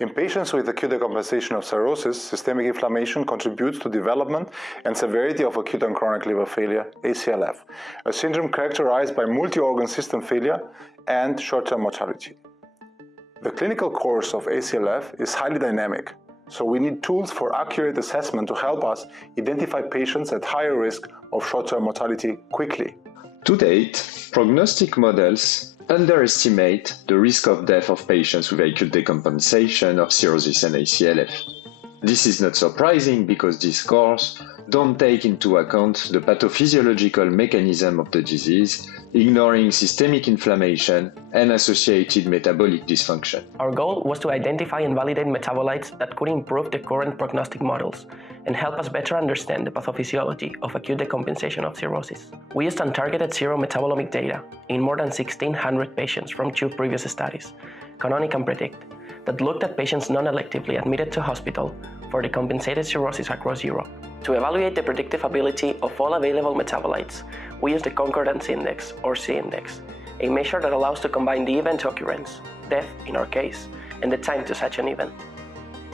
In patients with acute decompensation of cirrhosis, systemic inflammation contributes to development and severity of acute-on-chronic liver failure, ACLF, a syndrome characterized by multi-organ system failure and short-term mortality. The clinical course of ACLF is highly dynamic, so we need tools for accurate assessment to help us identify patients at higher risk of short-term mortality quickly. To date, prognostic models underestimate the risk of death of patients with acute decompensation of cirrhosis and ACLF. This is not surprising because these scores don't take into account the pathophysiological mechanism of the disease, ignoring systemic inflammation and associated metabolic dysfunction. Our goal was to identify and validate metabolites that could improve the current prognostic models and help us better understand the pathophysiology of acute decompensation of cirrhosis. We used untargeted serum metabolomic data in more than 1,600 patients from 2 previous studies, Canonic and Predict, that looked at patients non-electively admitted to hospital for decompensated cirrhosis across Europe. To evaluate the predictive ability of all available metabolites, we used the concordance index, or C index, a measure that allows to combine the event occurrence, death in our case, and the time to such an event.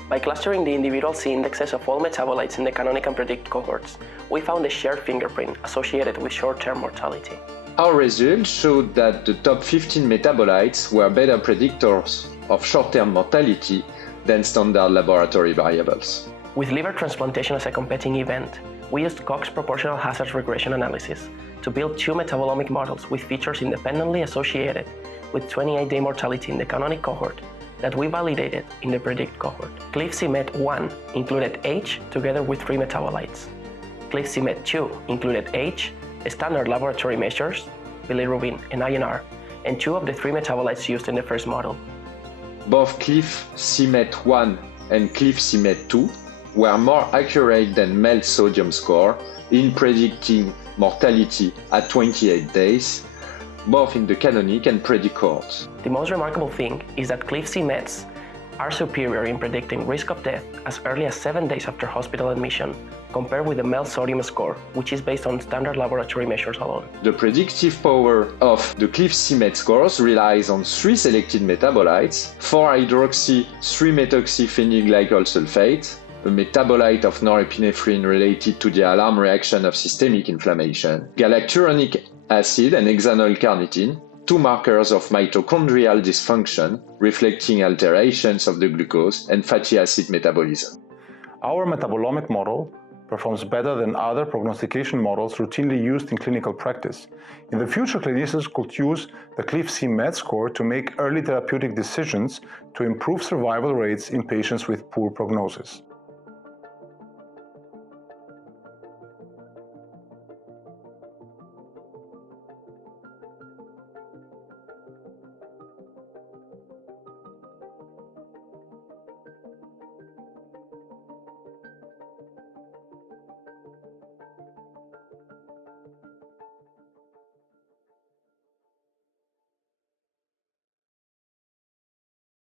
By clustering the individual C indexes of all metabolites in the Canonic and Predict cohorts, we found a shared fingerprint associated with short-term mortality. Our results showed that the top 15 metabolites were better predictors of short-term mortality than standard laboratory variables. With liver transplantation as a competing event, we used Cox proportional hazard regression analysis to build 2 metabolomic models with features independently associated with 28-day mortality in the Canonic cohort that we validated in the Predict cohort. CLIF-C MET 1 included H together with 3 metabolites. CLIF-C MET 2 included H, standard laboratory measures, bilirubin and INR, and 2 of the 3 metabolites used in the first model. Both CLIF-C MET 1 and CLIF-C MET 2 were more accurate than MELD sodium score in predicting mortality at 28 days, both in the Canonic and Predict cohorts. The most remarkable thing is that CLIF-C METs are superior in predicting risk of death as early as 7 days after hospital admission, compared with the MELD sodium score, which is based on standard laboratory measures alone. The predictive power of the CLIF-C MET scores relies on 3 selected metabolites: 4-hydroxy 3-methoxyphenylglycol sulfate, a metabolite of norepinephrine related to the alarm reaction of systemic inflammation, galacturonic acid and hexanyl carnitine, 2 markers of mitochondrial dysfunction, reflecting alterations of the glucose and fatty acid metabolism. Our metabolomic model performs better than other prognostication models routinely used in clinical practice. In the future, clinicians could use the CLIF-C MET score to make early therapeutic decisions to improve survival rates in patients with poor prognosis.